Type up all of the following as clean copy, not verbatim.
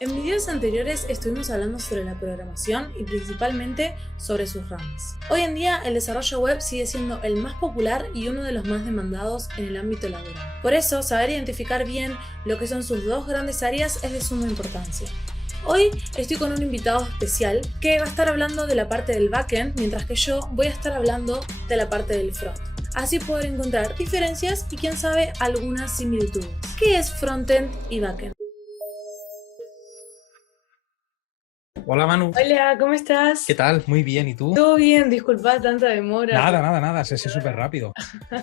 En videos anteriores estuvimos hablando sobre la programación y principalmente sobre sus ramas. Hoy en día el desarrollo web sigue siendo el más popular y uno de los más demandados en el ámbito laboral. Por eso, saber identificar bien lo que son sus dos grandes áreas es de suma importancia. Hoy estoy con un invitado especial que va a estar hablando de la parte del backend, mientras que yo voy a estar hablando de la parte del front. Así poder encontrar diferencias y quién sabe algunas similitudes. ¿Qué es frontend y backend? Hola Manu, Hola, ¿cómo estás? ¿qué tal? Muy bien, ¿y tú? Todo bien, disculpa tanta demora. Nada, se hace súper rápido,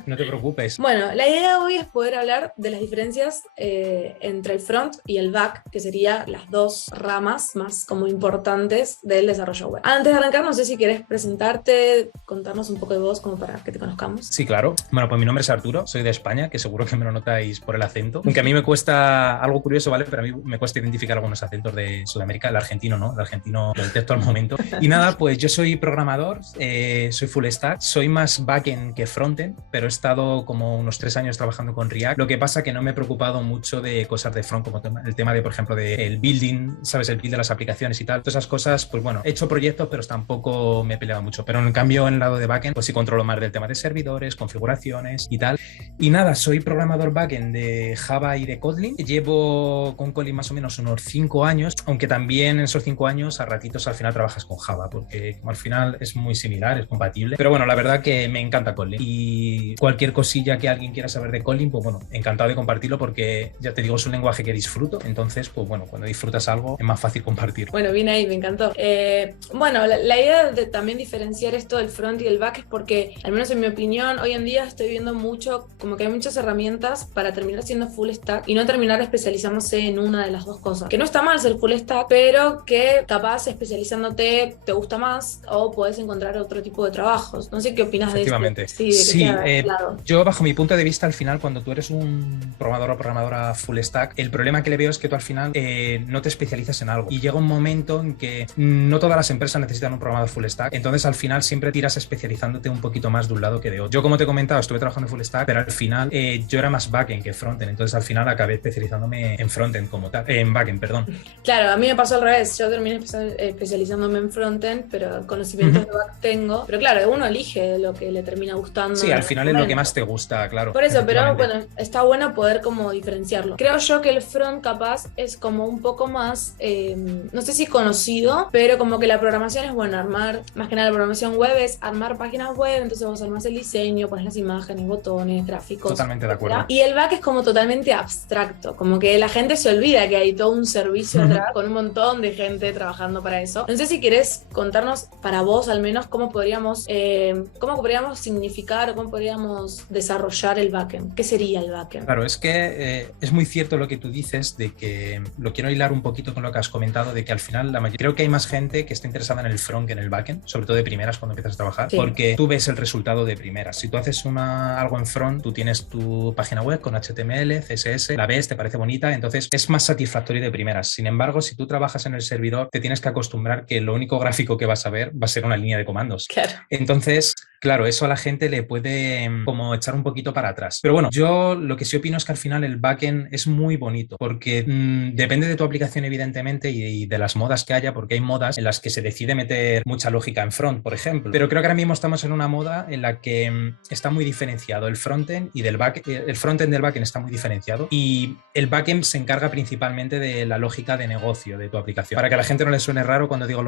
no te preocupes. Bueno, la idea hoy es poder hablar de las diferencias entre el front y el back, que serían las dos ramas más como importantes del desarrollo web. Antes de arrancar, no sé si querés presentarte, contarnos un poco de vos como para que te conozcamos. Sí, claro. Bueno, pues mi nombre es Arturo, soy de España, que seguro que me lo notáis por el acento. Aunque a mí me cuesta algo curioso, ¿vale? Pero a mí me cuesta identificar algunos acentos de Sudamérica, el argentino no, el argentino lo detesto al momento. Y nada, pues yo soy programador, soy full stack, soy más backend que frontend, pero he estado como unos 3 años trabajando con React. Lo que pasa que no me he preocupado mucho de cosas de front, como el tema de, por ejemplo, del building, ¿sabes? El build de las aplicaciones y tal. Todas esas cosas, pues bueno, he hecho proyectos, pero tampoco me he peleado mucho. Pero en cambio, en el lado de backend, pues sí controlo más del tema de servidores, configuraciones y tal. Y nada, soy programador backend de Java y de Kotlin. Llevo con Kotlin más o menos unos 5 años, aunque también en esos 5 años a ratitos al final trabajas con Java, porque como al final es muy similar, es compatible. Pero bueno, la verdad que me encanta Kotlin. Y cualquier cosilla que alguien quiera saber de Kotlin, pues bueno, encantado de compartirlo porque ya te digo, es un lenguaje que disfruto. Entonces, pues bueno, cuando disfrutas algo es más fácil compartir. Bueno, bien ahí, me encantó. Bueno, la idea de también diferenciar esto del front y el back es porque, al menos en mi opinión, hoy en día estoy viendo mucho, como que hay muchas herramientas para terminar siendo full stack y no terminar especializándose en una de las dos cosas. Que no está mal ser full stack, pero que capaz especializándote te gusta más o puedes encontrar otro tipo de trabajos. No sé qué opinas de esto. Efectivamente. Sí, de que sea claro. Yo bajo mi punto de vista al final cuando tú eres un programador o programadora full stack, el problema que le veo es que tú al final no te especializas en algo y llega un momento en que no todas las empresas necesitan un programador full stack, entonces al final siempre tiras especializándote un poquito más de un lado que de otro. Yo, como te he comentado, estuve trabajando en full stack, pero al final yo era más backend que frontend, entonces al final acabé especializándome en frontend como tal, en backend, perdón. Claro, a mí me pasó al revés. Yo terminé especializándome en frontend, pero conocimientos de back tengo. Pero claro, uno elige lo que le termina gustando. Sí, al final es lo que más te gusta, claro. Por eso, pero bueno, está bueno poder como diferenciarlo. Creo yo que el front capaz es como un poco más, no sé si conocido, pero como que la programación es, bueno, armar, más que nada la programación web es armar páginas web, entonces vos armás el diseño, pones las imágenes, botones, gráficos. Totalmente de acuerdo. Y el back es como totalmente abstracto, como que la gente se olvida que hay todo un servicio atrás con un montón de gente trabajando para eso. No sé si querés contarnos para vos al menos cómo podríamos significar o cómo podríamos desarrollar el backend. ¿Qué sería el backend? Claro, es que es muy cierto lo que tú dices, de que lo quiero hilar un poquito con lo que has comentado, de que al final creo que hay más gente que está interesada en el front que en el backend, sobre todo de primeras cuando empiezas a trabajar, sí. Porque tú ves el resultado de primeras. Si tú haces algo en front, tú tienes tu página web con HTML, CSS, la ves, te parece bonita, entonces es más satisfactorio de primeras. Sin embargo, si tú trabajas en el servidor, te tienes que acostumbrar que lo único gráfico que vas a ver va a ser una línea de comandos. Claro. Entonces, claro, eso a la gente le puede como echar un poquito para atrás. Pero bueno, yo lo que sí opino es que al final el backend es muy bonito porque depende de tu aplicación evidentemente y de las modas que haya, porque hay modas en las que se decide meter mucha lógica en front, por ejemplo. Pero creo que ahora mismo estamos en una moda en la que está muy diferenciado el frontend y del backend. El frontend del backend está muy diferenciado y el backend se encarga principalmente de la lógica de negocio de tu aplicación. Para que a la gente no le suene raro cuando digo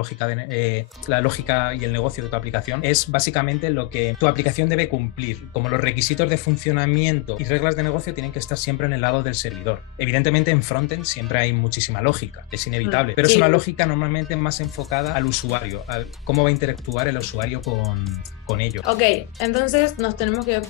la lógica y el negocio de tu aplicación, es básicamente lo que tu aplicación debe cumplir, como los requisitos de funcionamiento y reglas de negocio tienen que estar siempre en el lado del servidor. Evidentemente en frontend siempre hay muchísima lógica, es inevitable, pero sí. Es una lógica normalmente más enfocada al usuario, a cómo va a interactuar el usuario con ello. Ok, entonces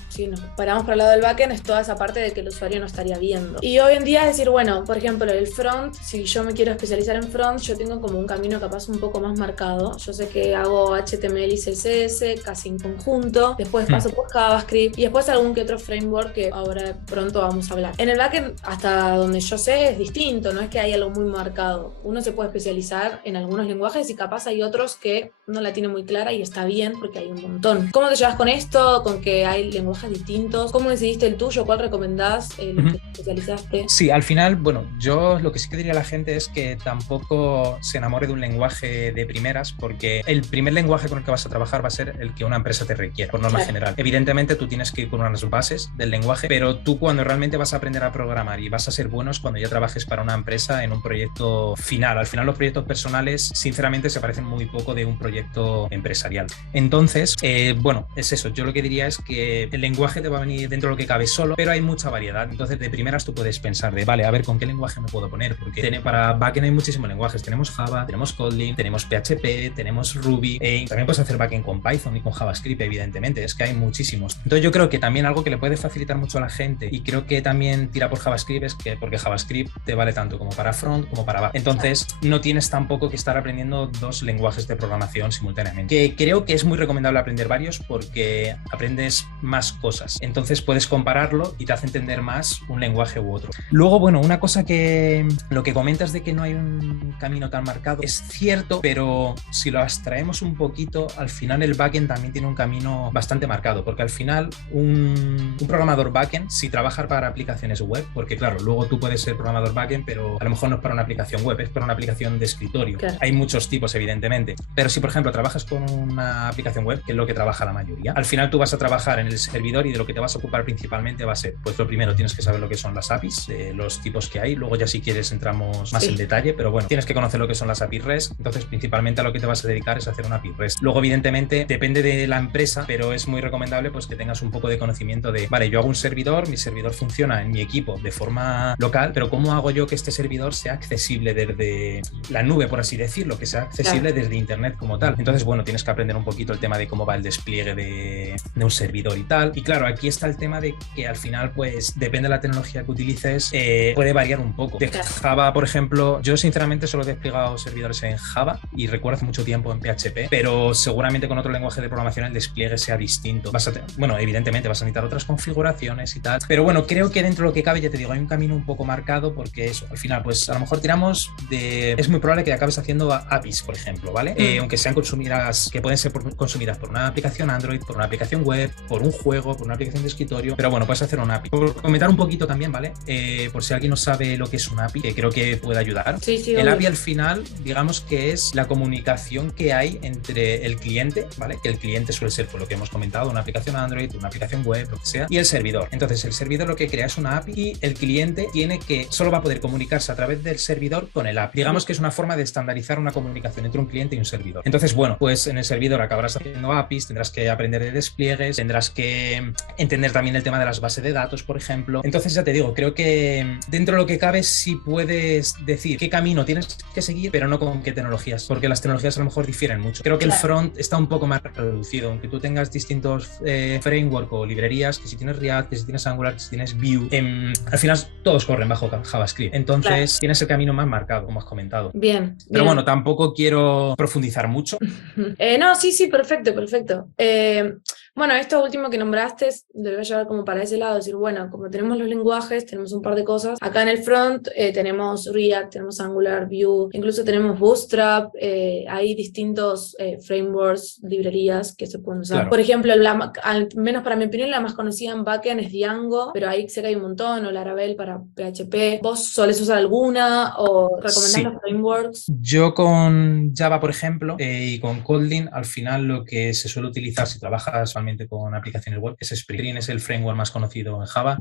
si nos paramos para el lado del backend, es toda esa parte de que el usuario no estaría viendo. Y hoy en día es decir, bueno, por ejemplo, el front, si yo me quiero especializar en front, yo tengo como un camino capaz un poco más marcado. Yo sé que hago HTML y CSS casi en conjunto junto, después paso por JavaScript y después algún que otro framework que ahora pronto vamos a hablar. En el backend, hasta donde yo sé, es distinto, no es que hay algo muy marcado. Uno se puede especializar en algunos lenguajes y capaz hay otros que no la tiene muy clara y está bien porque hay un montón. ¿Cómo te llevas con esto? ¿Con que hay lenguajes distintos? ¿Cómo decidiste el tuyo? ¿Cuál recomendás? ¿Los que te especializaste? Sí, al final, bueno, yo lo que sí que diría a la gente es que tampoco se enamore de un lenguaje de primeras, porque el primer lenguaje con el que vas a trabajar va a ser el que una empresa te requiere, por norma general. Evidentemente tú tienes que ir con unas bases del lenguaje, pero tú cuando realmente vas a aprender a programar y vas a ser buenos cuando ya trabajes para una empresa en un proyecto final. Al final los proyectos personales, sinceramente, se parecen muy poco de un proyecto empresarial. Entonces, bueno, es eso. Yo lo que diría es que el lenguaje te va a venir dentro de lo que cabe solo, pero hay mucha variedad. Entonces, de primeras tú puedes pensar de, vale, a ver, ¿con qué lenguaje me puedo poner? Porque para backend hay muchísimos lenguajes. Tenemos Java, tenemos Kotlin, tenemos PHP, tenemos Ruby. También puedes hacer backend con Python y con JavaScript, evidentemente. Es que hay muchísimos. Entonces, yo creo que también algo que le puede facilitar mucho a la gente, y creo que también tira por JavaScript, es que porque JavaScript te vale tanto como para front como para back. Entonces, no tienes tampoco que estar aprendiendo dos lenguajes de programación simultáneamente. Que creo que es muy recomendable aprender varios porque aprendes más cosas. Entonces, puedes compararlo y te hace entender más un lenguaje u otro. Luego, bueno, una cosa que lo que comentas de que no hay un camino tan marcado es cierto, pero si lo abstraemos un poquito, al final el backend también tiene un camino bastante marcado, porque al final un programador backend, si trabaja para aplicaciones web, porque claro, luego tú puedes ser programador backend, pero a lo mejor no es para una aplicación web, es para una aplicación de escritorio. Claro. Hay muchos tipos, evidentemente, pero si por ejemplo trabajas con una aplicación web, que es lo que trabaja la mayoría, al final tú vas a trabajar en el servidor y de lo que te vas a ocupar principalmente va a ser, pues lo primero, tienes que saber lo que son las APIs, los tipos que hay, luego ya si quieres entramos más en detalle, pero bueno, tienes que conocer lo que son las APIs REST, entonces principalmente a lo que te vas a dedicar es a hacer una API REST. Luego evidentemente depende de la empresa, pero es muy recomendable pues que tengas un poco de conocimiento de, vale, yo hago un servidor, mi servidor funciona en mi equipo de forma local, pero ¿cómo hago yo que este servidor sea accesible desde la nube, por así decirlo, que sea accesible desde internet como tal? Entonces, bueno, tienes que aprender un poquito el tema de cómo va el despliegue de un servidor y tal. Y claro, aquí está el tema de que al final, pues, depende de la tecnología que utilices, puede variar un poco. De Java, por ejemplo, yo sinceramente solo he desplegado servidores en Java y recuerdo hace mucho tiempo en PHP, pero seguramente con otro lenguaje de programación el despliegue sea distinto. Bueno, evidentemente vas a necesitar otras configuraciones y tal, pero bueno, creo que dentro de lo que cabe, ya te digo, hay un camino un poco marcado, porque eso, al final, pues a lo mejor tiramos de... Es muy probable que acabes haciendo APIs, por ejemplo, ¿vale? Aunque sean consumidas, que pueden ser consumidas por una aplicación Android, por una aplicación web, por un juego, por una aplicación de escritorio, pero bueno, puedes hacer un API. Por comentar un poquito también, ¿vale? Por si alguien no sabe lo que es un API, que creo que puede ayudar. Sí, el API al final, digamos que es la comunicación que hay entre el cliente, ¿vale? Que el cliente suele ser, por lo que hemos comentado, una aplicación Android, una aplicación web, lo que sea, y el servidor. Entonces, el servidor lo que crea es una API y el cliente solo va a poder comunicarse a través del servidor con el API. Digamos que es una forma de estandarizar una comunicación entre un cliente y un servidor. Entonces, bueno, pues en el servidor acabarás haciendo APIs, tendrás que aprender de despliegues, tendrás que entender también el tema de las bases de datos, por ejemplo. Entonces, ya te digo, creo que dentro de lo que cabe sí puedes decir qué camino tienes que seguir, pero no con qué tecnologías, porque las tecnologías a lo mejor difieren mucho. Creo que el front está un poco más reducido, aunque tú tengas distintos framework o librerías, que si tienes React, que si tienes Angular, que si tienes Vue, al final todos corren bajo JavaScript. Entonces, tienes el camino más marcado, como has comentado. Bien. Pero bueno, tampoco quiero profundizar mucho. No, sí, perfecto. Bueno, esto último que nombraste lo voy a llevar como para ese lado, decir, bueno, como tenemos los lenguajes, tenemos un par de cosas. Acá en el front tenemos React, tenemos Angular, Vue, incluso tenemos Bootstrap, hay distintos frameworks, librerías que se pueden usar. Claro. Por ejemplo, al menos para mi opinión, la más conocida en backend es Django, pero ahí sé que hay un montón, o Laravel para PHP. ¿Vos solés usar alguna o recomendás los frameworks? Yo con Java, por ejemplo, y con Kotlin, al final lo que se suele utilizar si trabajas con aplicaciones web es Spring. Spring es el framework más conocido en Java.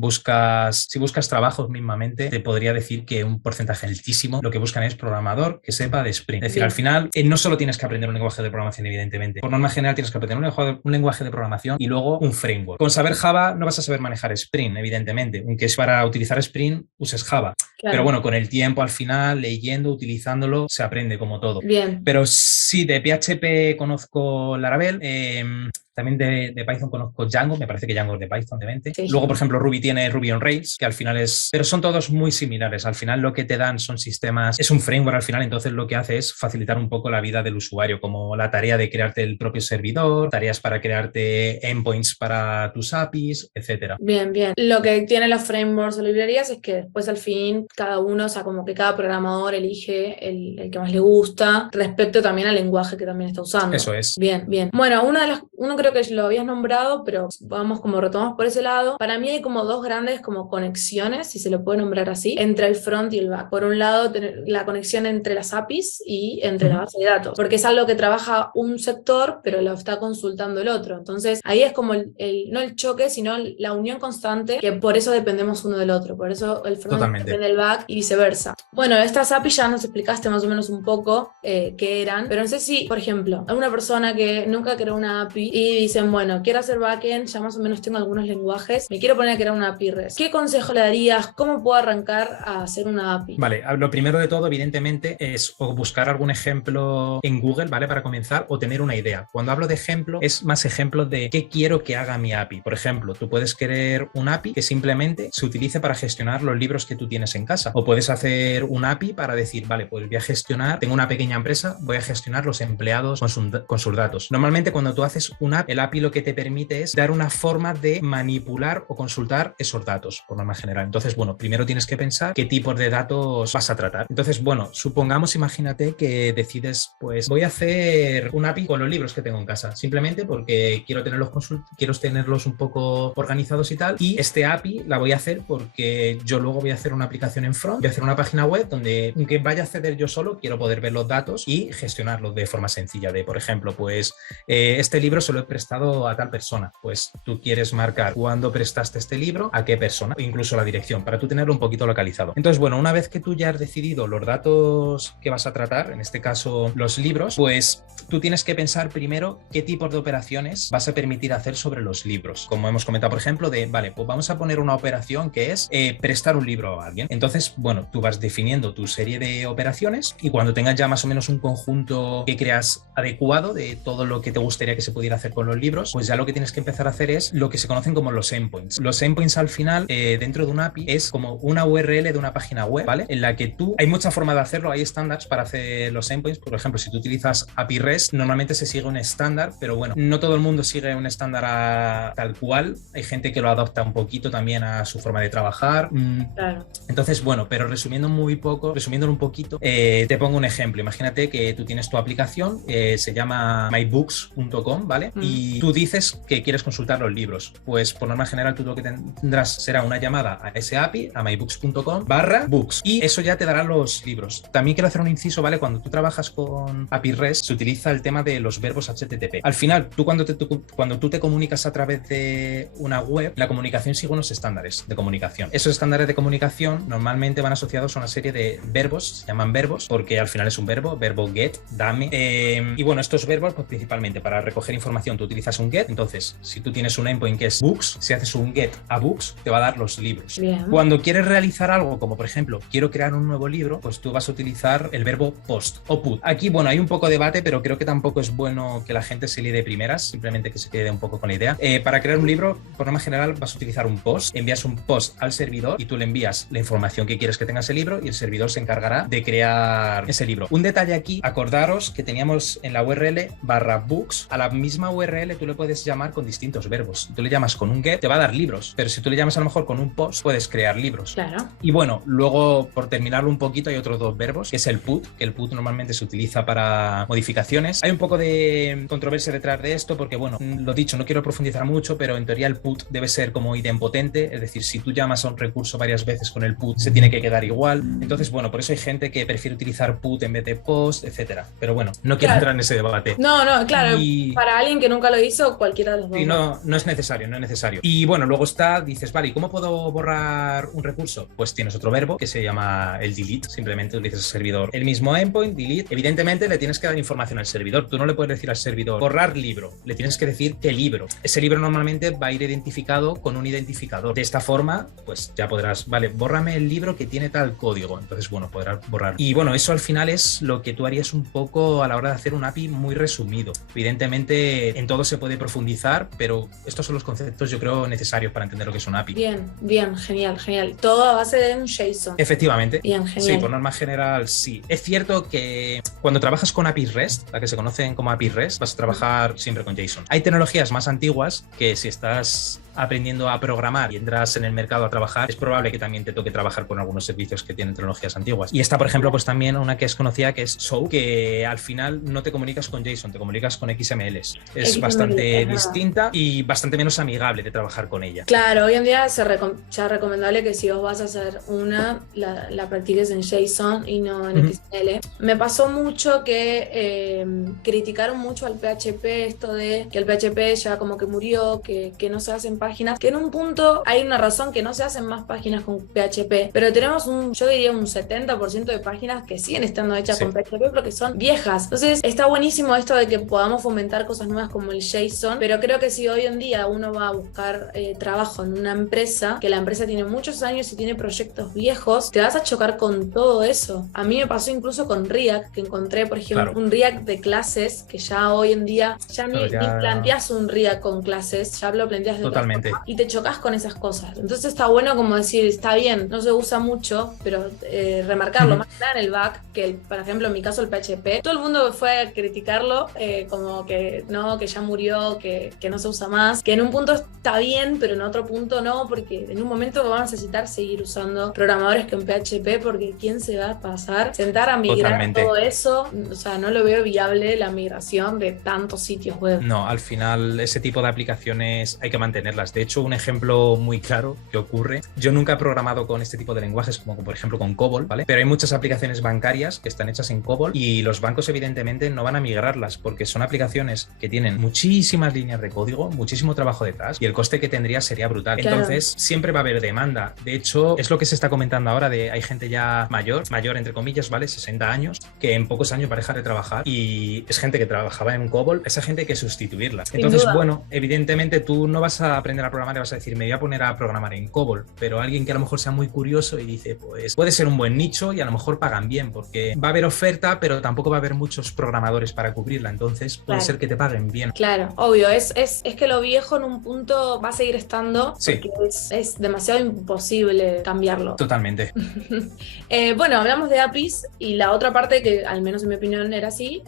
Si buscas trabajos mismamente, te podría decir que un porcentaje altísimo lo que buscan es programador que sepa de Spring. Es decir, al final no solo tienes que aprender un lenguaje de programación, evidentemente. Por norma general tienes que aprender un lenguaje de programación y luego un framework. Con saber Java no vas a saber manejar Spring, evidentemente. Aunque es para utilizar Spring, uses Java. Claro. Pero bueno, con el tiempo, al final, leyendo, utilizándolo, se aprende como todo. Bien. Pero sí, de PHP conozco Laravel. También de Python conozco Django, me parece que Django es de Python, de mente. Sí. Luego, por ejemplo, Ruby tiene Ruby on Rails, que al final es... Pero son todos muy similares. Al final lo que te dan son sistemas... Es un framework al final, entonces lo que hace es facilitar un poco la vida del usuario, como la tarea de crearte el propio servidor, tareas para crearte endpoints para tus APIs, etcétera. Bien, bien. Lo que tienen los frameworks o librerías es que después al fin cada uno, o sea, como que cada programador elige el que más le gusta respecto también al lenguaje que también está usando. Eso es. Bien, bien. Bueno, uno creo que lo habías nombrado, pero vamos como retomamos por ese lado. Para mí hay como dos grandes como conexiones, si se lo puede nombrar así, entre el front y el back. Por un lado, tener la conexión entre las APIs y entre la base de datos, porque es algo que trabaja un sector, pero lo está consultando el otro. Entonces, ahí es como no el choque, sino la unión constante, que por eso dependemos uno del otro. Por eso el front depende del back y viceversa. Bueno, estas APIs ya nos explicaste más o menos un poco qué eran, pero no sé si, por ejemplo, hay una persona que nunca creó una API y dicen, bueno, quiero hacer backend, ya más o menos tengo algunos lenguajes, me quiero poner a crear una API REST. ¿Qué consejo le darías? ¿Cómo puedo arrancar a hacer una API? Vale, lo primero de todo, evidentemente, es o buscar algún ejemplo en Google, ¿vale? Para comenzar, o tener una idea. Cuando hablo de ejemplo, es más ejemplo de qué quiero que haga mi API. Por ejemplo, tú puedes querer un API que simplemente se utilice para gestionar los libros que tú tienes en casa. O puedes hacer un API para decir, vale, pues voy a gestionar, tengo una pequeña empresa, voy a gestionar los empleados con sus datos. Normalmente cuando tú haces un API, el API lo que te permite es dar una forma de manipular o consultar esos datos, por norma general. Entonces, bueno, primero tienes que pensar qué tipos de datos vas a tratar. Entonces, bueno, supongamos, imagínate que decides, pues voy a hacer un API con los libros que tengo en casa, simplemente porque quiero tenerlos un poco organizados y tal, y este API la voy a hacer porque yo luego voy a hacer una aplicación en front, voy a hacer una página web donde, aunque vaya a acceder yo solo, quiero poder ver los datos y gestionarlos de forma sencilla, de, por ejemplo, pues este libro se lo he prestado a tal persona, pues tú quieres marcar cuándo prestaste este libro, a qué persona, o incluso la dirección, para tú tenerlo un poquito localizado. Entonces, bueno, una vez que tú ya has decidido los datos que vas a tratar, en este caso los libros, pues tú tienes que pensar primero qué tipos de operaciones vas a permitir hacer sobre los libros. Como hemos comentado, por ejemplo, vale, pues vamos a poner una operación que es prestar un libro a alguien. Entonces, bueno, tú vas definiendo tu serie de operaciones y cuando tengas ya más o menos un conjunto que creas adecuado de todo lo que te gustaría que se pudiera hacer con los libros, pues ya lo que tienes que empezar a hacer es lo que se conocen como los endpoints. Los endpoints al final, dentro de un API, es como una URL de una página web, ¿vale? En la que hay muchas formas de hacerlo, hay estándares para hacer los endpoints. Por ejemplo, si tú utilizas API REST, normalmente se sigue un estándar, pero bueno, no todo el mundo sigue un estándar tal cual. Hay gente que lo adopta un poquito también a su forma de trabajar. Claro. Entonces, bueno, pero resumiéndolo un poquito, te pongo un ejemplo. Imagínate que tú tienes tu aplicación, se llama mybooks.com, ¿vale? Y tú dices que quieres consultar los libros. Pues por norma general tú lo que tendrás será una llamada a ese API, a mybooks.com/books, y eso ya te dará los libros. También quiero hacer un inciso, ¿vale? Cuando tú trabajas con API REST se utiliza el tema de los verbos HTTP. Al final, tú cuando tú te comunicas a través de una web, la comunicación sigue unos estándares de comunicación. Esos estándares de comunicación normalmente van asociados a una serie de verbos, se llaman verbos, porque al final es un verbo get, dame. Y bueno, estos verbos, pues principalmente para recoger información tú utilizas un get. Entonces, si tú tienes un endpoint que es books, si haces un get a books, te va a dar los libros. Bien. Cuando quieres realizar algo, como por ejemplo, quiero crear un nuevo libro, pues tú vas a utilizar el verbo post o put. Aquí, bueno, hay un poco de debate, pero creo que tampoco es bueno que la gente se líe de primeras, simplemente que se quede un poco con la idea. Para crear un libro, por norma general, vas a utilizar un post, envías un post al servidor y tú le envías la información que quieres que tenga ese libro y el servidor se encargará de crear ese libro. Un detalle aquí, acordaros que teníamos en la URL /books, a la misma URL tú le puedes llamar con distintos verbos. Tú le llamas con un get, te va a dar libros, pero si tú le llamas a lo mejor con un post, puedes crear libros. Claro. Y bueno, luego, por terminarlo un poquito, hay otros dos verbos, que es el put, que el put normalmente se utiliza para modificaciones. Hay un poco de controversia detrás de esto, porque bueno, lo dicho, no quiero profundizar mucho, pero en teoría el put debe ser como idempotente, es decir, si tú llamas a un recurso varias veces con el put, se tiene que quedar igual. Entonces, bueno, por eso hay gente que prefiere utilizar put en vez de post, etcétera. Pero bueno, no quiero entrar en ese debate. No, claro, para alguien que nunca lo hizo, cualquiera de los dos. Sí, no es necesario, no es necesario. Y bueno, luego dices, vale, ¿y cómo puedo borrar un recurso? Pues tienes otro verbo que se llama el delete, simplemente utilizas el servidor. El mismo endpoint, delete, evidentemente le tienes que dar información al servidor. Tú no le puedes decir al servidor, borrar libro, le tienes que decir qué libro. Ese libro normalmente va a ir identificado con un identificador. De esta forma, pues ya podrás, vale, bórrame el libro que tiene tal código. Entonces, bueno, podrás borrar. Y bueno, eso al final es lo que tú harías un poco a la hora de hacer un API muy resumido. Evidentemente, en todo se puede profundizar, pero estos son los conceptos, yo creo, necesarios para entender lo que es una API. Bien, genial. Todo a base de un JSON. Efectivamente. Bien, genial. Sí, por norma general, sí. Es cierto que cuando trabajas con APIs REST, la que se conocen como APIs REST, vas a trabajar siempre con JSON. Hay tecnologías más antiguas que si estás aprendiendo a programar y entras en el mercado a trabajar, es probable que también te toque trabajar con algunos servicios que tienen tecnologías antiguas. Y esta, por ejemplo, pues también una que es conocida, que es SOAP, que al final no te comunicas con JSON, te comunicas con XMLs. Es bastante distinta y bastante menos amigable de trabajar con ella. Claro, hoy en día ya es recomendable que si vos vas a hacer la practiques en JSON y no en XML. Me pasó mucho que criticaron mucho al PHP esto de que el PHP ya como que murió, que no se hacen páginas, que en un punto hay una razón que no se hacen más páginas con PHP, pero tenemos yo diría un 70% de páginas que siguen estando hechas con PHP porque son viejas. Entonces está buenísimo esto de que podamos fomentar cosas nuevas como el JSON, pero creo que si hoy en día uno va a buscar trabajo en una empresa, que la empresa tiene muchos años y tiene proyectos viejos, te vas a chocar con todo eso. A mí me pasó incluso con React, que encontré, por ejemplo, un React de clases, que ya hoy en día ni planteas un React con clases, ya lo planteas de totalmente otra forma, y te chocas con esas cosas. Entonces está bueno como decir, está bien, no se usa mucho, pero remarcarlo más que nada en el back, que por ejemplo en mi caso el PHP, todo el mundo fue a criticarlo, como que no, que ya murió, que no se usa más, que en un punto está bien, pero en otro punto no, porque en un momento vamos a necesitar seguir usando programadores con PHP, porque ¿quién se va a pasar? Sentar a migrar todo eso, o sea, no lo veo viable la migración de tantos sitios web. No, al final ese tipo de aplicaciones hay que mantenerlas. De hecho, un ejemplo muy claro que ocurre, yo nunca he programado con este tipo de lenguajes, como por ejemplo con COBOL, ¿vale? Pero hay muchas aplicaciones bancarias que están hechas en COBOL y los bancos evidentemente no van a migrarlas porque son aplicaciones que tienen muchísimas líneas de código, muchísimo trabajo detrás y el coste que tendría sería brutal. Claro. Entonces siempre va a haber demanda. De hecho, es lo que se está comentando ahora de hay gente ya mayor entre comillas, ¿vale? 60 años, que en pocos años va a dejar de trabajar y es gente que trabajaba en COBOL, esa gente hay que sustituirla. Entonces, bueno, evidentemente tú no vas a aprender a programar y vas a decir, me voy a poner a programar en COBOL, pero alguien que a lo mejor sea muy curioso y dice, pues puede ser un buen nicho y a lo mejor pagan bien, porque va a haber oferta, pero tampoco va a haber muchos programadores para cubrirla, entonces puede ser que te paguen bien. Claro, obvio, es que lo viejo en un punto va a seguir estando, porque es demasiado imposible cambiarlo. Totalmente. Bueno, hablamos de APIs y la otra parte que al menos en mi opinión era así,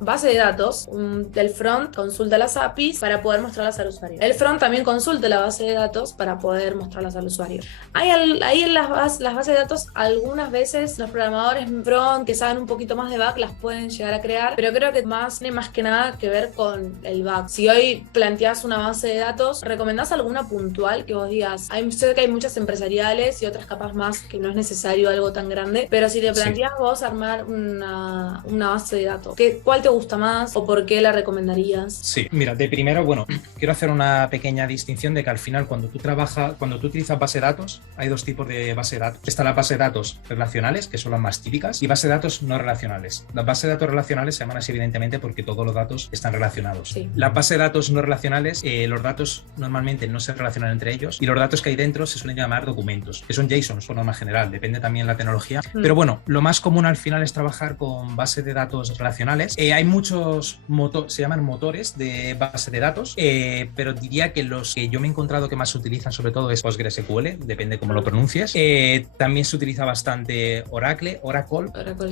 base de datos, del front consulta las APIs para poder mostrarlas al usuario. El front también consulta la base de datos para poder mostrarlas al usuario. Ahí en las bases de datos algunas veces los programadores front que saben un poquito más de back las pueden llegar a crear, pero creo que tiene más que nada que ver con el back. Si hoy planteas una base de datos, ¿recomendás alguna puntual que vos digas? Sé que hay muchas empresariales y otras capaz más que no es necesario algo tan grande, pero si te planteas vos armar una base de datos, ¿cuál te gusta más o por qué la recomendarías? Sí, mira, de primero, bueno, quiero hacer una pequeña distinción de que al final cuando tú utilizas base de datos, hay dos tipos de base de datos. Está la base de datos relacionales, que son las más típicas, y base de datos no relacionales. Las bases de datos relacionales se llaman así evidentemente porque todos los datos están relacionados. Sí. Las bases de datos no relacionales, los datos normalmente no se relacionan entre ellos y los datos que hay dentro se suelen llamar documentos, que son JSON, por norma general, depende también de la tecnología. Pero bueno, lo más común al final es trabajar con bases de datos relacionales. Hay muchos se llaman motores de base de datos, pero diría que los que yo me he encontrado que más se utilizan sobre todo es PostgreSQL, depende cómo lo pronuncies. También se utiliza bastante Oracle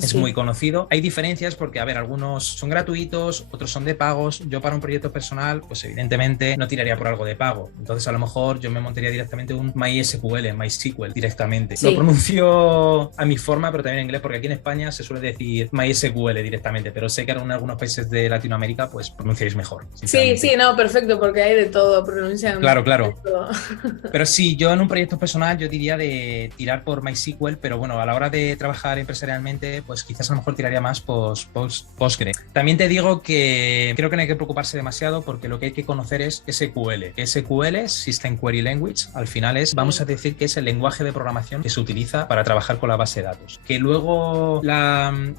es muy conocido. Hay diferencias porque, a ver, algunos son gratuitos, otros son de pagos. Yo para un proyecto personal, pues evidentemente no tiraría por algo de pago. Entonces a lo mejor yo me montaría directamente un MySQL directamente. Lo pronuncio a mi forma, pero también en inglés, porque aquí en España se suele decir MySQL directamente, pero sé que en algunos países de Latinoamérica pues pronunciaréis mejor. Sí, no, perfecto, porque hay de todo, pronuncian. Claro. Todo. Pero sí, yo en un proyecto personal yo diría de tirar por MySQL, pero bueno, a la hora de trabajar empresarialmente, pues quizás a lo mejor tiraría más Postgre. También te digo que creo que no hay que preocuparse demasiado porque lo que hay que conocer es SQL. SQL, System Query Language, al final vamos a decir que es el lenguaje de programación que se utiliza para trabajar con la base de datos. Que luego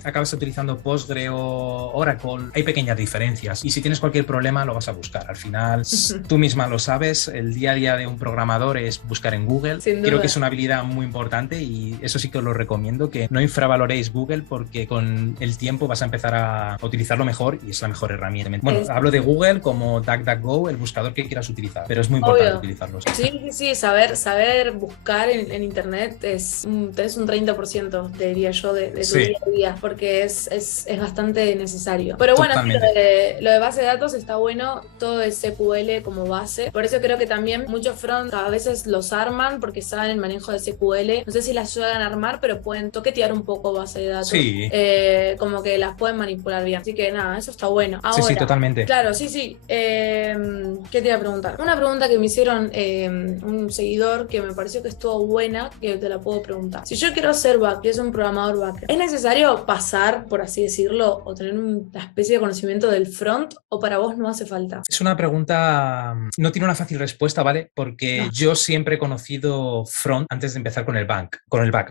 acabas utilizando Postgre o Oracle, hay pequeñas diferencias y si tienes cualquier problema lo vas a buscar. Al final, tú misma lo sabes, el día a día de un programador es buscar en Google. Creo que es una habilidad muy importante y eso sí que os lo recomiendo, que no infravaloréis Google porque con el tiempo vas a empezar a utilizarlo mejor y es la mejor herramienta. Bueno, hablo de Google como DuckDuckGo, el buscador que quieras utilizar, pero es muy importante utilizarlos. Sí, saber buscar en internet tenés un 30%, diría yo, de tu día a día, porque es bastante necesario. Pero bueno, sí, lo de base de datos está bueno, todo es SQL como base. Por eso creo que también muchos front a veces los arman porque saben el manejo de SQL. No sé si las ayudan a armar, pero pueden toquetear un poco base de datos. Sí. Como que las pueden manipular bien. Así que nada, eso está bueno. Ahora, sí, totalmente. Claro, sí. ¿Qué te iba a preguntar? Una pregunta que me hicieron un seguidor que me pareció que estuvo buena, que te la puedo preguntar. Si yo quiero hacer back, yo soy un programador back, ¿es necesario pasar, por así decirlo, o tener una especie de conocimiento del front, o para vos no hace falta? Es una pregunta, no tiene una fácil respuesta, ¿vale? Porque yo siempre he conocido front antes de empezar con el back,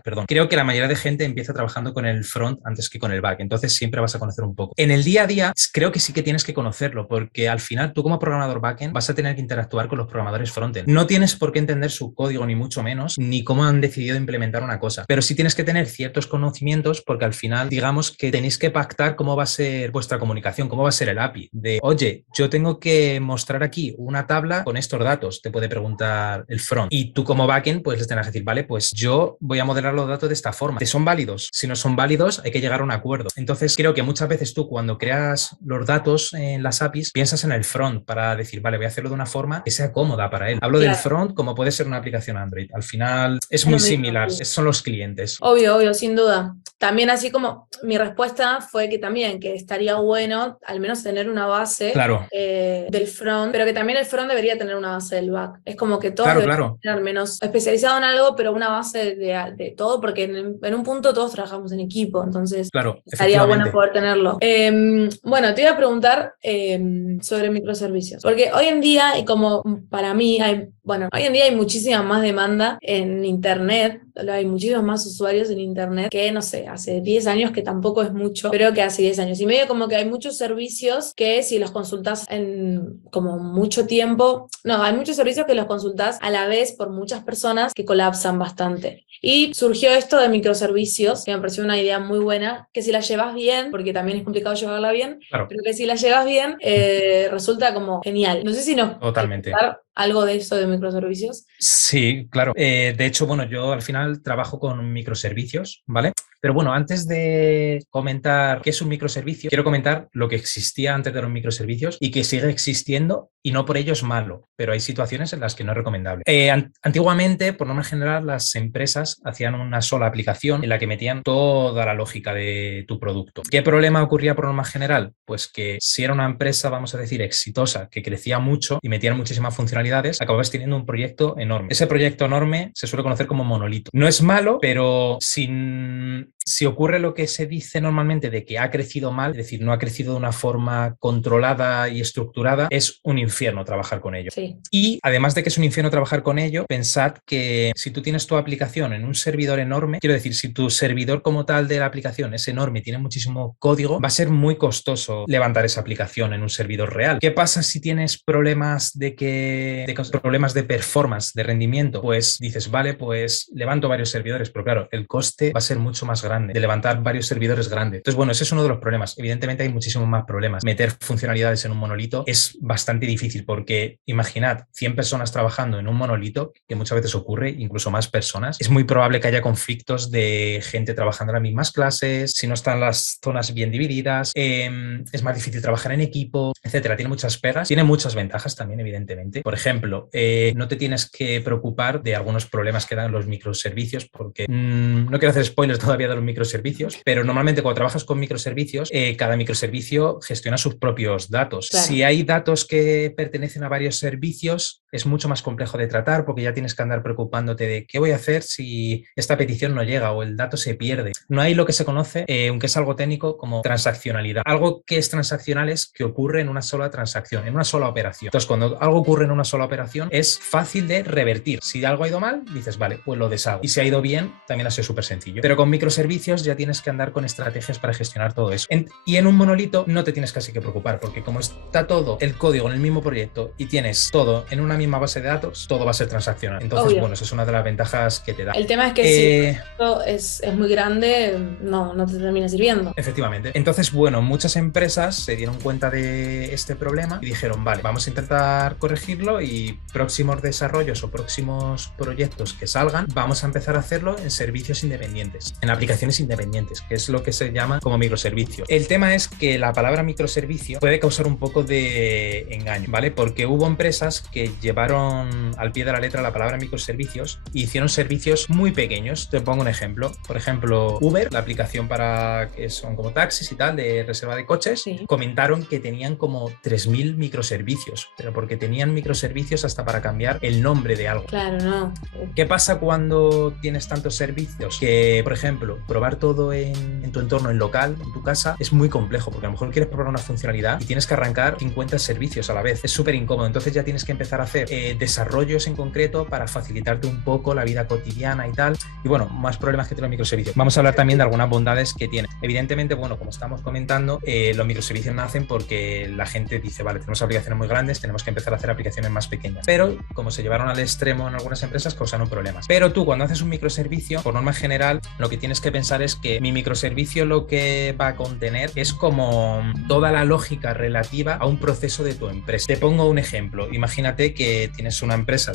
perdón. Creo que la mayoría de gente empieza trabajando con el front antes que con el back, entonces siempre vas a conocer un poco. En el día a día creo que sí que tienes que conocerlo, porque al final tú como programador backend vas a tener que interactuar con los programadores frontend. No tienes por qué entender su código ni mucho menos, ni cómo han decidido implementar una cosa, pero sí tienes que tener ciertos conocimientos porque al final digamos que tenéis que pactar cómo va a ser vuestra comunicación, cómo va a ser el API, de oye, yo tengo que mostrar aquí una tabla con estos datos, te puede preguntar el front y tú como backend pues les tendrás que decir, vale, pues yo voy a modelar los datos de esta forma, ¿te son válidos? Si no son válidos hay que llegar a un acuerdo. Entonces creo que muchas veces tú cuando creas los datos en las APIs piensas en el front para decir, vale, voy a hacerlo de una forma que sea cómoda para él. Hablo del front como puede ser una aplicación Android. Al final es muy similar, son los clientes. Obvio, sin duda. También así como mi respuesta fue que también que estaría bueno al menos tener una base del front, pero que también el front debería tener una base del back. Es como que todos deberían tener al menos especializado en algo, pero una base de todo, porque en un punto todos trabajamos en equipo, entonces estaría bueno poder tenerlo. Bueno, te iba a preguntar sobre microservicios, porque hoy en día, y como para mí hoy en día hay muchísima más demanda en internet, hay muchísimos más usuarios en internet que, no sé, hace 10 años, que tampoco es mucho, pero que hace 10 años. Y medio como que hay muchos servicios que si los consultas en como mucho tiempo, hay muchos servicios que los consultas a la vez por muchas personas que colapsan bastante. Y surgió esto de microservicios, que me pareció una idea muy buena, que si la llevas bien, porque también es complicado llevarla bien, pero que si la llevas bien, resulta como genial. No sé si nos Totalmente. algo de eso de microservicios. Sí, claro. De hecho, bueno, yo al final trabajo con microservicios, ¿vale? Pero bueno, antes de comentar qué es un microservicio, quiero comentar lo que existía antes de los microservicios y que sigue existiendo y no por ello es malo, pero hay situaciones en las que no es recomendable. Antiguamente, por norma general, las empresas hacían una sola aplicación en la que metían toda la lógica de tu producto. ¿Qué problema ocurría por norma general? Pues que si era una empresa, vamos a decir, exitosa, que crecía mucho y metían muchísimas funcionalidades, acababas teniendo un proyecto enorme. Ese proyecto enorme se suele conocer como monolito. No es malo, pero si ocurre lo que se dice normalmente de que ha crecido mal, es decir, no ha crecido de una forma controlada y estructurada, es un infierno trabajar con ello. Sí. Y además de que es un infierno trabajar con ello, pensad que si tú tienes tu aplicación en un servidor enorme, quiero decir, si tu servidor como tal de la aplicación es enorme y tiene muchísimo código, va a ser muy costoso levantar esa aplicación en un servidor real. ¿Qué pasa si tienes problemas problemas de performance, de rendimiento? Pues dices, vale, pues levanto varios servidores, pero claro, el coste va a ser mucho más grande de levantar varios servidores grandes. Entonces, bueno, ese es uno de los problemas. Evidentemente hay muchísimos más problemas. Meter funcionalidades en un monolito es bastante difícil porque imaginad 100 personas trabajando en un monolito, que muchas veces ocurre, incluso más personas. Es muy probable que haya conflictos de gente trabajando en las mismas clases, si no están las zonas bien divididas, es más difícil trabajar en equipo, etcétera. Tiene muchas pegas, tiene muchas ventajas también, evidentemente. Por ejemplo, no te tienes que preocupar de algunos problemas que dan los microservicios porque no quiero hacer spoilers todavía de los microservicios, pero normalmente cuando trabajas con microservicios, cada microservicio gestiona sus propios datos. Claro. Si hay datos que pertenecen a varios servicios, es mucho más complejo de tratar porque ya tienes que andar preocupándote de qué voy a hacer si esta petición no llega o el dato se pierde. No hay lo que se conoce, aunque es algo técnico, como transaccionalidad. Algo que es transaccional es que ocurre en una sola transacción, en una sola operación. Entonces, cuando algo ocurre en una sola operación, es fácil de revertir. Si algo ha ido mal, dices, vale, pues lo deshago. Y si ha ido bien, también ha sido súper sencillo. Pero con microservicios ya tienes que andar con estrategias para gestionar todo eso. Y en un monolito no te tienes casi que preocupar, porque como está todo el código en el mismo proyecto y tienes todo en una misma base de datos, todo va a ser transaccional. Entonces, Obvio. bueno, eso es una de las ventajas que te da. El tema es que si esto es muy grande, no te termina sirviendo. Efectivamente. Entonces, bueno, muchas empresas se dieron cuenta de este problema y dijeron, vale, vamos a intentar corregirlo y próximos desarrollos o próximos proyectos que salgan, vamos a empezar a hacerlo en servicios independientes, en aplicaciones independientes, que es lo que se llama como microservicios. El tema es que la palabra microservicio puede causar un poco de engaño, ¿vale? Porque hubo empresas que llevaron al pie de la letra la palabra microservicios y hicieron servicios muy pequeños. Te pongo un ejemplo. Por ejemplo, Uber, la aplicación para que son como taxis y tal, de reserva de coches, Sí. comentaron que tenían como 3.000 microservicios, pero porque tenían microservicios hasta para cambiar el nombre de algo. Claro, no. ¿Qué pasa cuando tienes tantos servicios? Que, por ejemplo, probar todo en tu entorno, en local, en tu casa, es muy complejo, porque a lo mejor quieres probar una funcionalidad y tienes que arrancar 50 servicios a la vez. Es súper incómodo. Entonces ya tienes que empezar a hacer desarrollos en concreto para facilitarte un poco la vida cotidiana y tal. Y bueno, más problemas que tienen los microservicios. Vamos a hablar también de algunas bondades que tienen. Evidentemente, bueno, como estamos comentando, los microservicios nacen porque la gente dice, vale, tenemos aplicaciones muy grandes, tenemos que empezar a hacer aplicaciones más pequeñas. Pero como se llevaron al extremo en algunas empresas, causaron problemas. Pero tú, cuando haces un microservicio, por norma general, lo que tienes que pensar es que mi microservicio lo que va a contener es como toda la lógica relativa a un proceso de tu empresa. Te pongo un ejemplo. Imagínate que tienes una empresa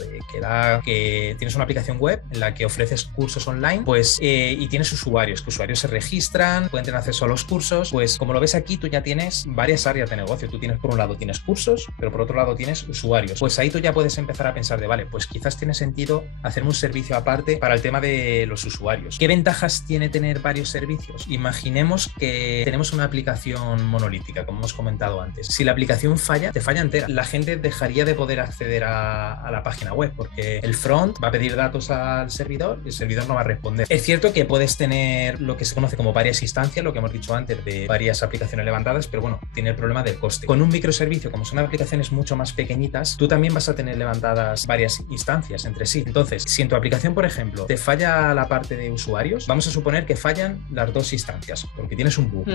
que tienes una aplicación web en la que ofreces cursos online, pues y tienes usuarios, que usuarios se registran, pueden tener acceso a los cursos. Pues como lo ves aquí, tú ya tienes varias áreas de negocio. Tú tienes, por un lado, tienes cursos, pero por otro lado tienes usuarios. Pues ahí tú ya puedes empezar a pensar de, vale, pues quizás tiene sentido hacer un servicio aparte para el tema de los usuarios. ¿Qué ventajas tiene tener varios servicios? Imaginemos que tenemos una aplicación monolítica, como hemos comentado antes. Si la aplicación falla, te falla entera. La gente dejaría de poder acceder a la página web, porque el front va a pedir datos al servidor y el servidor no va a responder. Es cierto que puedes tener lo que se conoce como varias instancias, lo que hemos dicho antes, de varias aplicaciones levantadas, pero bueno, tiene el problema del coste. Con un microservicio, como son aplicaciones mucho más pequeñitas, tú también vas a tener levantadas varias instancias entre sí. Entonces, si en tu aplicación, por ejemplo, te falla la parte de usuarios, vamos a suponer que fallan las dos instancias, porque tienes un bug.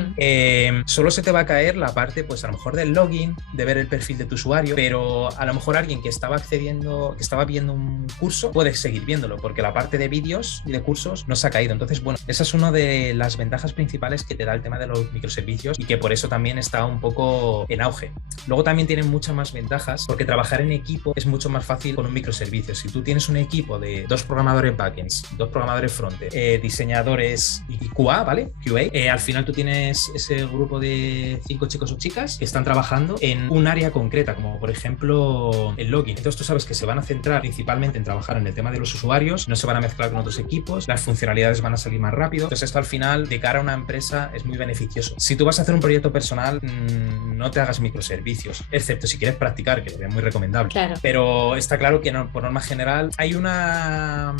Solo se te va a caer la parte, pues a lo mejor del login, de ver el perfil de tu usuario, pero a lo mejor alguien que estaba accediendo, que estaba viendo un curso, puede seguir viéndolo, porque la parte de vídeos y de cursos no se ha caído. Entonces, bueno, esa es una de las ventajas principales que te da el tema de los microservicios y que por eso también está un poco en auge. Luego también tienen muchas más ventajas, porque trabajar en equipo es mucho más fácil con un microservicio. Si tú tienes un equipo de 2 programadores backends, 2 programadores frontend, diseñadores y QA, ¿vale? QA, al final tú tienes ese grupo de 5 chicos o chicas que están trabajando en un área concreta, como por ejemplo el login. Entonces tú sabes que se van a centrar principalmente en trabajar en el tema de los usuarios, no se van a mezclar con otros equipos, las funcionalidades van a salir más rápido. Entonces esto al final, de cara a una empresa, es muy beneficioso. Si tú vas a hacer un proyecto personal, no te hagas microservicios, excepto si quieres practicar, que lo veo muy recomendable. Claro. Pero está claro que no, por norma general hay una...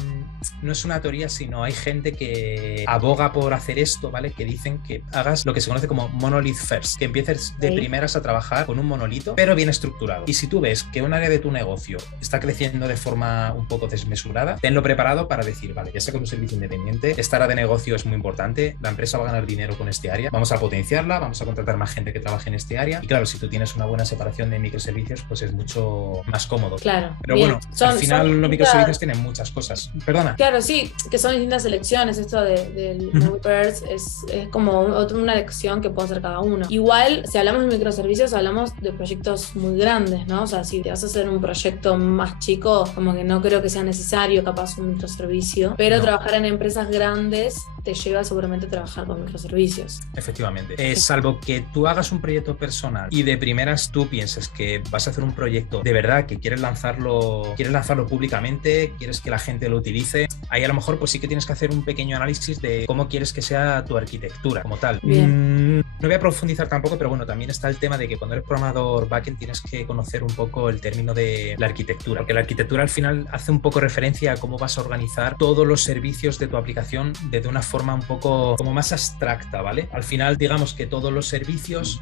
No es una teoría, sino hay gente que aboga por hacer esto, ¿vale? Que dicen que hagas lo que se conoce como monolith first, que empieces de primeras a trabajar con un monolito, pero bien estructurado. Y si tú ves que un área de tu negocio está creciendo de forma un poco desmesurada, tenlo preparado para decir, vale, ya sé que es un servicio independiente, esta área de negocio es muy importante, la empresa va a ganar dinero con este área, vamos a potenciarla, vamos a contratar más gente que trabaje en este área. Y claro, si tú tienes una buena separación de microservicios, pues es mucho más cómodo. Claro. Pero bien. bueno, al final los microservicios tienen muchas cosas. Perdona. Claro, sí, que son distintas elecciones. Esto del Moviverse es como una elección que puede hacer cada uno. Igual, si hablamos de microservicios, hablamos de proyectos muy grandes, ¿no? O sea, si te vas a hacer un proyecto más chico, como que no creo que sea necesario capaz un microservicio, pero No. trabajar en empresas grandes te lleva seguramente a trabajar con microservicios. Efectivamente. Salvo que tú hagas un proyecto personal y de primeras tú pienses que vas a hacer un proyecto de verdad, que quieres lanzarlo públicamente, quieres que la gente lo utilice, ahí a lo mejor pues sí que tienes que hacer un pequeño análisis de cómo quieres que sea tu arquitectura como tal. No voy a profundizar tampoco, pero bueno, también está el tema de que cuando eres programador backend tienes que conocer un poco el término de la arquitectura, porque la arquitectura al final hace un poco referencia a cómo vas a organizar todos los servicios de tu aplicación de una forma un poco como más abstracta, ¿vale? Al final, digamos que todos los servicios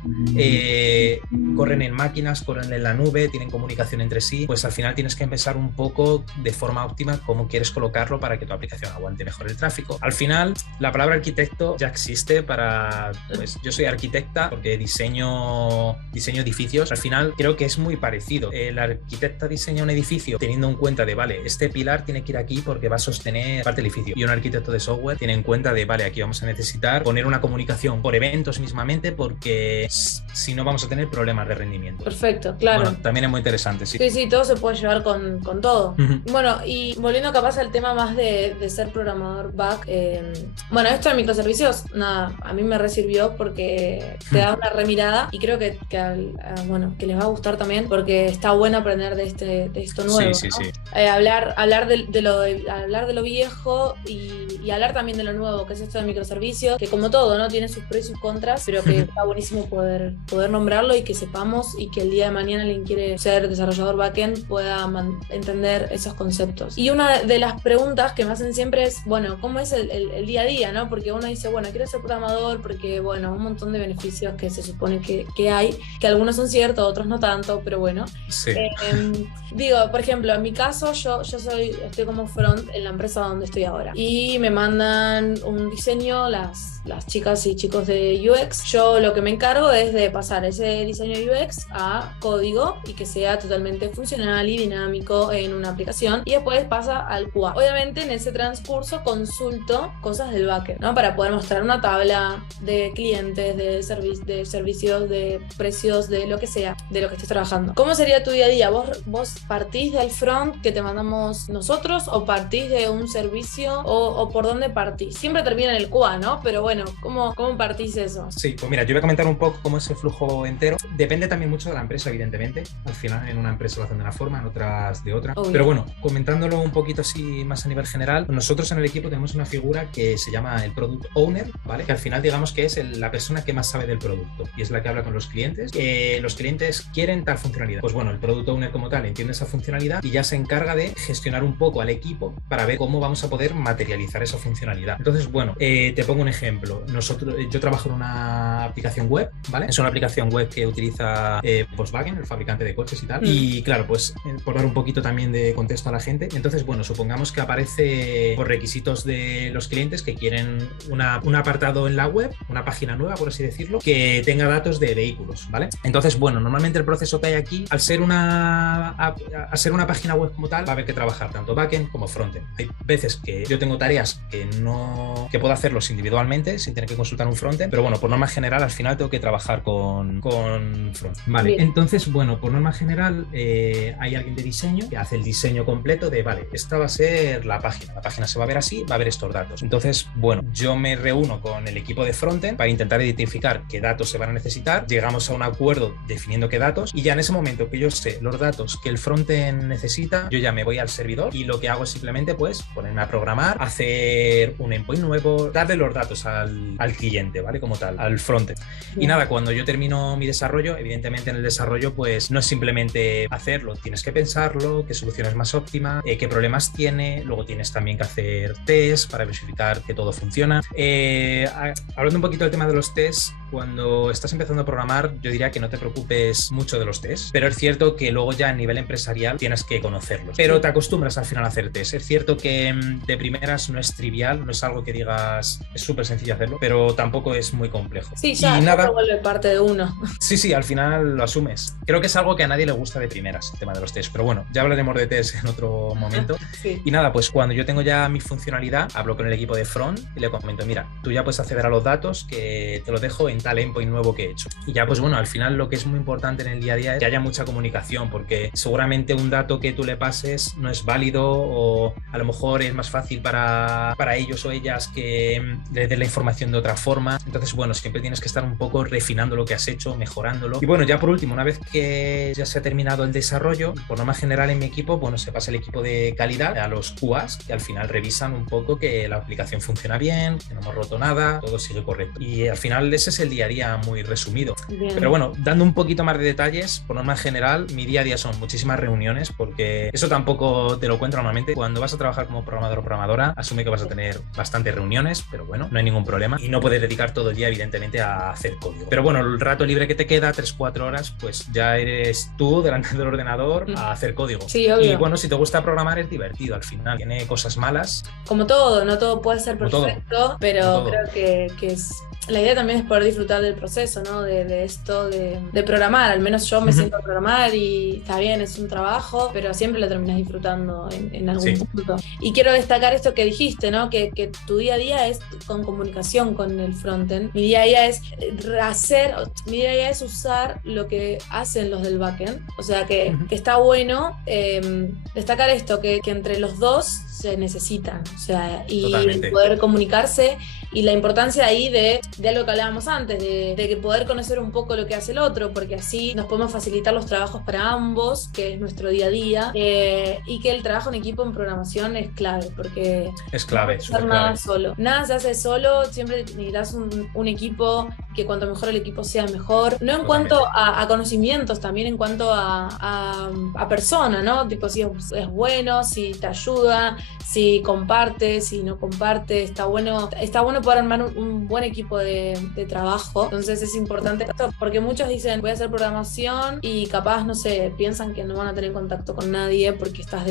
corren en máquinas, corren en la nube, tienen comunicación entre sí, pues al final tienes que pensar un poco de forma óptima cómo quieres colocarlo para para que tu aplicación aguante mejor el tráfico. Al final, la palabra arquitecto ya existe para, pues yo soy arquitecta porque diseño edificios. Al final creo que es muy parecido. El arquitecta diseña un edificio teniendo en cuenta de, vale, este pilar tiene que ir aquí porque va a sostener parte del edificio. Y un arquitecto de software tiene en cuenta de, vale, aquí vamos a necesitar poner una comunicación por eventos mismamente porque si no vamos a tener problemas de rendimiento. Perfecto, claro. Bueno, también es muy interesante, sí. Sí, todo se puede llevar con todo. Uh-huh. Bueno, y volviendo capaz al tema más de ser programador back, bueno, esto de microservicios, nada, a mí me resirvió porque te da una remirada y creo que les va a gustar también porque está bueno aprender de esto nuevo. Sí, ¿no? sí. Hablar de lo viejo y hablar también de lo nuevo, que es esto de microservicios, que como todo, ¿no? Tiene sus pros y sus contras, pero que está buenísimo poder nombrarlo y que sepamos y que el día de mañana alguien quiere ser desarrollador backend pueda entender esos conceptos. Y una de las preguntas que me hacen siempre es, bueno, ¿cómo es el día a día, no? Porque uno dice, bueno, quiero ser programador porque, bueno, un montón de beneficios que se supone que hay, que algunos son ciertos, otros no tanto, pero bueno. Sí. Digo, por ejemplo, en mi caso, yo estoy como front en la empresa donde estoy ahora y me mandan un diseño las chicas y chicos de UX. Yo lo que me encargo es de pasar ese diseño UX a código y que sea totalmente funcional y dinámico en una aplicación y después pasa al QA. Obviamente en ese transcurso consulto cosas del backend, ¿no? Para poder mostrar una tabla de clientes, de servicios, de precios, de lo que sea, de lo que estés trabajando. ¿Cómo sería tu día a día? ¿Vos partís del front que te mandamos nosotros o partís de un servicio o por dónde partís? Siempre termina en el QA, ¿no? Pero bueno, ¿cómo partís eso? Sí, pues mira, yo voy a comentar un poco cómo es el flujo entero. Depende también mucho de la empresa, evidentemente. Al final en una empresa lo hacen de una forma, en otras de otra. Obvio. Pero bueno, comentándolo un poquito así más a nivel general, nosotros en el equipo tenemos una figura que se llama el Product Owner, ¿vale? Que al final digamos que es la persona que más sabe del producto y es la que habla con los clientes. Los clientes quieren tal funcionalidad. Pues bueno, el Product Owner como tal entiende esa funcionalidad y ya se encarga de gestionar un poco al equipo para ver cómo vamos a poder materializar esa funcionalidad. Entonces, bueno, te pongo un ejemplo. Yo trabajo en una aplicación web, ¿vale? Es una aplicación web que utiliza Volkswagen, el fabricante de coches y tal. Y claro, pues por dar un poquito también de contexto a la gente, entonces, bueno, supongamos que aparece por requisitos de los clientes que quieren un apartado en la web, una página nueva, por así decirlo, que tenga datos de vehículos, ¿vale? Entonces, bueno, normalmente el proceso que hay aquí, al ser una página web como tal, va a haber que trabajar tanto backend como frontend. Hay veces que yo tengo tareas que puedo hacerlos individualmente sin tener que consultar un frontend, pero bueno, por norma general al final tengo que trabajar con front. Vale, bien. Entonces, bueno, por norma general hay alguien de diseño que hace el diseño completo de, vale, esta va a ser la página se va a ver así, va a haber estos datos. Entonces, bueno, yo me reúno con el equipo de frontend para intentar identificar qué datos se van a necesitar, llegamos a un acuerdo definiendo qué datos y ya en ese momento que yo sé los datos que el frontend necesita, yo ya me voy al servidor y lo que hago es simplemente pues ponerme a programar, hacer un endpoint nuevo, darle los datos al cliente, ¿vale? Como tal, al frontend. Bien. Y nada, cuando yo termino mi desarrollo, evidentemente en el desarrollo pues no es simplemente hacerlo, tienes que pensarlo, qué solución es más óptima, qué problemas tiene, luego tienes también que hacer tests para verificar que todo funciona. Hablando un poquito del tema de los tests, cuando estás empezando a programar, yo diría que no te preocupes mucho de los tests, pero es cierto que luego ya a nivel empresarial tienes que conocerlos, pero te acostumbras al final a hacer tests. Es cierto que de primeras no es trivial, no es algo que digas es súper sencillo hacerlo, pero tampoco es muy complejo. Sí, ya, y nada, vuelve parte de uno. Sí, al final lo asumes. Creo que es algo que a nadie le gusta de primeras, el tema de los tests, pero bueno, ya hablaremos de tests en otro momento. Sí. Y nada, pues cuando yo tengo ya mi funcionalidad, hablo con el equipo de front y le comento, mira, tú ya puedes acceder a los datos que te los dejo en tal endpoint nuevo que he hecho. Y ya pues bueno, al final lo que es muy importante en el día a día es que haya mucha comunicación, porque seguramente un dato que tú le pases no es válido o a lo mejor es más fácil para ellos o ellas que le den la información de otra forma. Entonces bueno, siempre tienes que estar un poco refinando lo que has hecho, mejorándolo. Y bueno, ya por último, una vez que ya se ha terminado el desarrollo, por norma general en mi equipo, bueno, se pasa el equipo de calidad a los QAs, que al final revisan un poco que la aplicación funciona bien, que no hemos roto nada, todo sigue correcto. Y al final ese es el día a día muy resumido. Bien. Pero bueno, dando un poquito más de detalles, por norma general, mi día a día son muchísimas reuniones, porque eso tampoco te lo cuento normalmente. Cuando vas a trabajar como programador o programadora, asume que vas a tener bastantes reuniones, pero bueno, no hay ningún problema. Y no puedes dedicar todo el día, evidentemente, a hacer código. Pero bueno, el rato libre que te queda, 3-4 horas, pues ya eres tú delante del ordenador a hacer código. Sí, obvio. Y bueno, si te gusta programar es divertido al final. Tiene tiene cosas malas. Como todo, no todo puede ser perfecto, pero creo que es... La idea también es poder disfrutar del proceso, ¿no? De esto, de programar. Al menos yo me siento a programar y está bien, es un trabajo, pero siempre lo terminas disfrutando en algún punto. Y quiero destacar esto que dijiste, ¿no? Que tu día a día es con comunicación con el frontend. Mi día a día es usar lo que hacen los del backend. O sea que está bueno destacar esto, que entre los dos se necesitan. O sea, y poder comunicarse y la importancia ahí de algo que hablábamos antes, de que poder conocer un poco lo que hace el otro, porque así nos podemos facilitar los trabajos para ambos, que es nuestro día a día, y que el trabajo en equipo en programación es clave, porque es clave, no puedes hacer nada solo. Nada se hace solo, siempre necesitas un equipo, que cuanto mejor el equipo sea mejor. No en cuanto a conocimientos, también en cuanto a persona, ¿no? Tipo, si es bueno, si te ayuda, si comparte, si no comparte, está bueno poder armar un buen equipo de trabajo. Entonces es importante esto, porque muchos dicen voy a hacer programación y capaz, no sé, piensan que no van a tener contacto con nadie porque estás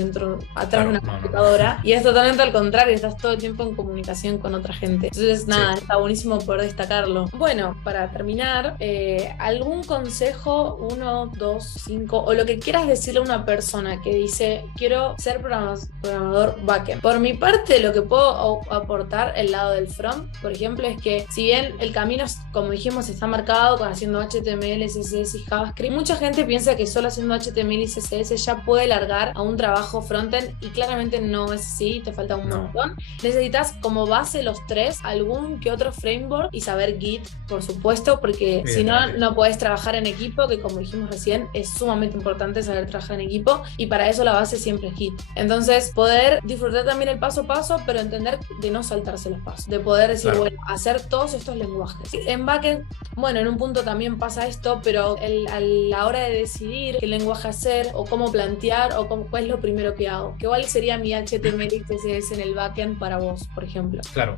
atrás de una computadora, y es totalmente al contrario, estás todo el tiempo en comunicación con otra gente. Entonces nada, está buenísimo poder destacarlo. Bueno, para terminar, ¿algún consejo, 1, 2, 5, o lo que quieras decirle a una persona que dice quiero ser programador backend? Por mi parte, lo que puedo aportar el lado del front, por ejemplo, es que si bien el camino, como dijimos, está marcado con haciendo HTML, CSS y JavaScript, mucha gente piensa que solo haciendo HTML y CSS ya puede largar a un trabajo frontend, y claramente no es así, te falta un montón. Necesitas como base los 3, algún que otro framework y saber Git, por supuesto, porque si no puedes trabajar en equipo, que como dijimos recién, es sumamente importante saber trabajar en equipo, y para eso la base siempre es Git. Entonces, poder disfrutar también el paso a paso, pero entender de no saltarse los pasos, de poder decir, bueno, hacer todos estos lenguajes. En backend, bueno, en un punto también pasa esto, pero a la hora de decidir qué lenguaje hacer o cómo plantear o cuál es lo primero que hago, ¿cuál sería mi HTML y CSS en el backend para vos, por ejemplo? Claro,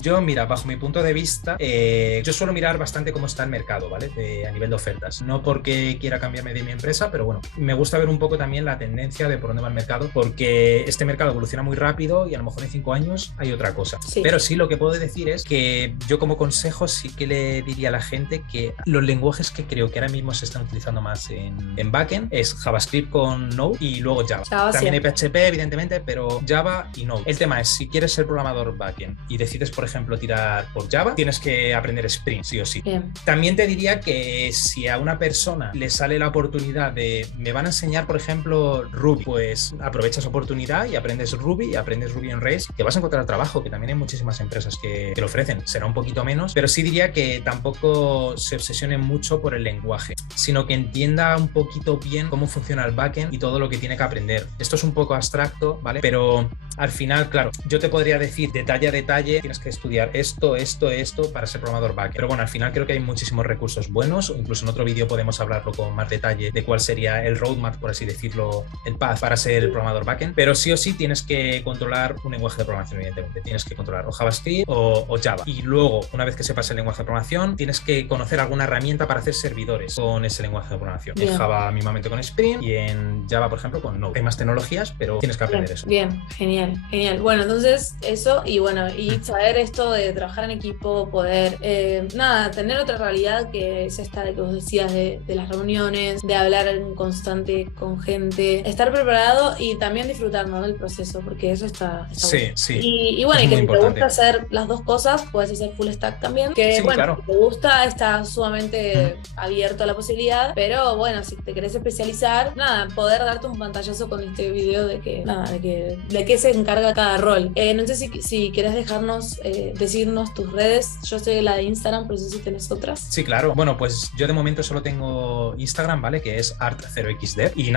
yo, mira, bajo mi punto de vista, yo suelo mirar bastante cómo está el mercado, ¿vale? A nivel de ofertas. No porque quiera cambiarme de mi empresa, pero bueno, me gusta ver un poco también la tendencia de por dónde va el mercado, porque este mercado evoluciona muy rápido y a lo mejor en 5 años hay otra cosa. Pero sí, lo que puedo decir es que yo como consejo sí que le diría a la gente que los lenguajes que creo que ahora mismo se están utilizando más en backend es JavaScript con Node y luego Java. También hay PHP, evidentemente, pero Java y Node. El tema es, si quieres ser programador backend y decides, por ejemplo, tirar por Java, tienes que aprender Spring, sí o sí. También te diría que si a una persona le sale la oportunidad de, me van a enseñar, por ejemplo, Ruby, pues aprovecha esa oportunidad y aprendes Ruby on Rails, que vas a encontrar trabajo, que también hay muchísimas empresas que lo ofrecen. Será un poquito menos, pero sí diría que tampoco se obsesione mucho por el lenguaje, sino que entienda un poquito bien cómo funciona el backend y todo lo que tiene que aprender. Esto es un poco abstracto, ¿vale? Pero al final, claro, yo te podría decir detalle a detalle, tienes que estudiar esto para ser programador backend. Pero bueno, al final creo que hay muchísimos recursos buenos, o incluso en otro vídeo podemos hablarlo con más detalle de cuál sería el roadmap, por así decirlo, el path para ser el programador backend. Pero sí o sí tienes que controlar un lenguaje de programación, evidentemente. Tienes que controlar o JavaScript o Java. Y luego, una vez que sepas el lenguaje de programación, tienes que conocer alguna herramienta para hacer servidores con ese lenguaje de programación. En Java mismamente con Spring y en Java, por ejemplo, con Node. Hay más tecnologías, pero tienes que aprender eso. Bien, genial. Bueno, entonces eso, y bueno, y saber esto de trabajar en equipo, poder, tener otra realidad que es esta de que vos decías de las reuniones, de hablar en constante con gente, estar preparado y también disfrutar, ¿no?, del proceso, porque eso está bueno. Sí. Y bueno, y que si te gusta hacer las dos cosas, puedes hacer full stack también, que bueno, claro, si te gusta, está sumamente abierto a la posibilidad, pero bueno, si te querés especializar, poder darte un pantallazo con este video de qué se encarga cada rol. No sé si querés decirnos tus redes. Yo soy la de Instagram, pero no sé si tenés otras. Sí, claro. Bueno, pues yo de momento solo tengo Instagram, ¿vale? Que es art0xdev. Y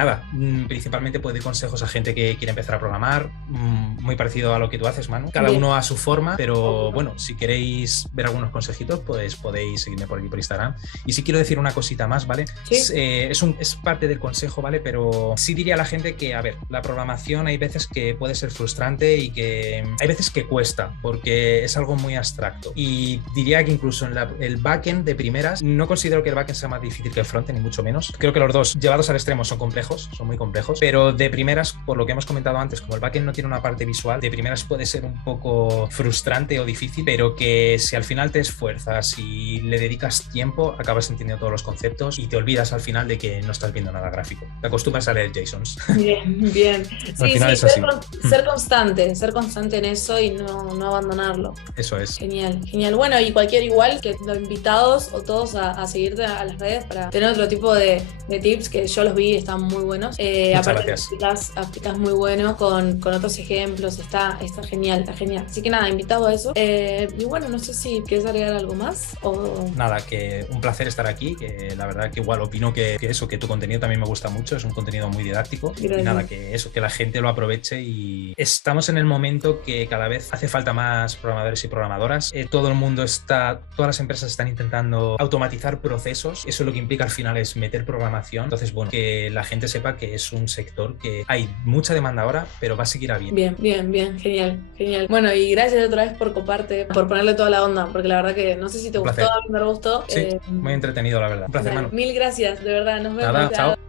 principalmente puedo dar consejos a gente que quiere empezar a programar, muy parecido a lo que tú haces, Manu. Cada uno a su forma, pero bueno, si queréis ver algunos consejitos, pues podéis seguirme por aquí por Instagram. Y sí quiero decir una cosita más, ¿vale? ¿Sí? Es parte del consejo, ¿vale? Pero sí diría a la gente que, a ver, la programación hay veces que puede ser frustrante frustrante y que hay veces que cuesta porque es algo muy abstracto. Y diría que incluso en el backend de primeras, no considero que el backend sea más difícil que el frontend, ni mucho menos. Creo que los dos, llevados al extremo, son complejos, son muy complejos, pero de primeras, por lo que hemos comentado antes, como el backend no tiene una parte visual, de primeras puede ser un poco frustrante o difícil, pero que si al final te esfuerzas y le dedicas tiempo, acabas entendiendo todos los conceptos y te olvidas al final de que no estás viendo nada gráfico. Te acostumbras a leer JSONs. Bien, bien. Al Sí, final sí, es así. ser constante en eso y no abandonarlo. Eso es. Genial, genial. Bueno, y cualquier igual que los invitados o todos a seguirte a las redes para tener otro tipo de tips que yo los vi, están muy buenos. Muchas Aparte gracias. aplicas muy bueno con otros ejemplos, está genial, está genial. Así que nada, invitado a eso. Y bueno, no sé si quieres agregar algo más o... Nada, que un placer estar aquí, que la verdad que igual opino que eso, que tu contenido también me gusta mucho, es un contenido muy didáctico. Gracias. Y nada, que eso, que la gente lo aproveche y estamos en el momento que cada vez hace falta más programadores y programadoras. Todo el mundo todas las empresas están intentando automatizar procesos. Eso lo que implica al final es meter programación. Entonces, bueno, que la gente sepa que es un sector que hay mucha demanda ahora, pero va a seguir habiendo. Bien, genial, genial. Bueno, y gracias otra vez por coparte, por ponerle toda la onda, porque la verdad que no sé si te Un gustó, placer. a mí me gustó. Sí, muy entretenido, la verdad. Un placer, Vale, Manu. mil gracias, de verdad, nos vemos. Nada, chao.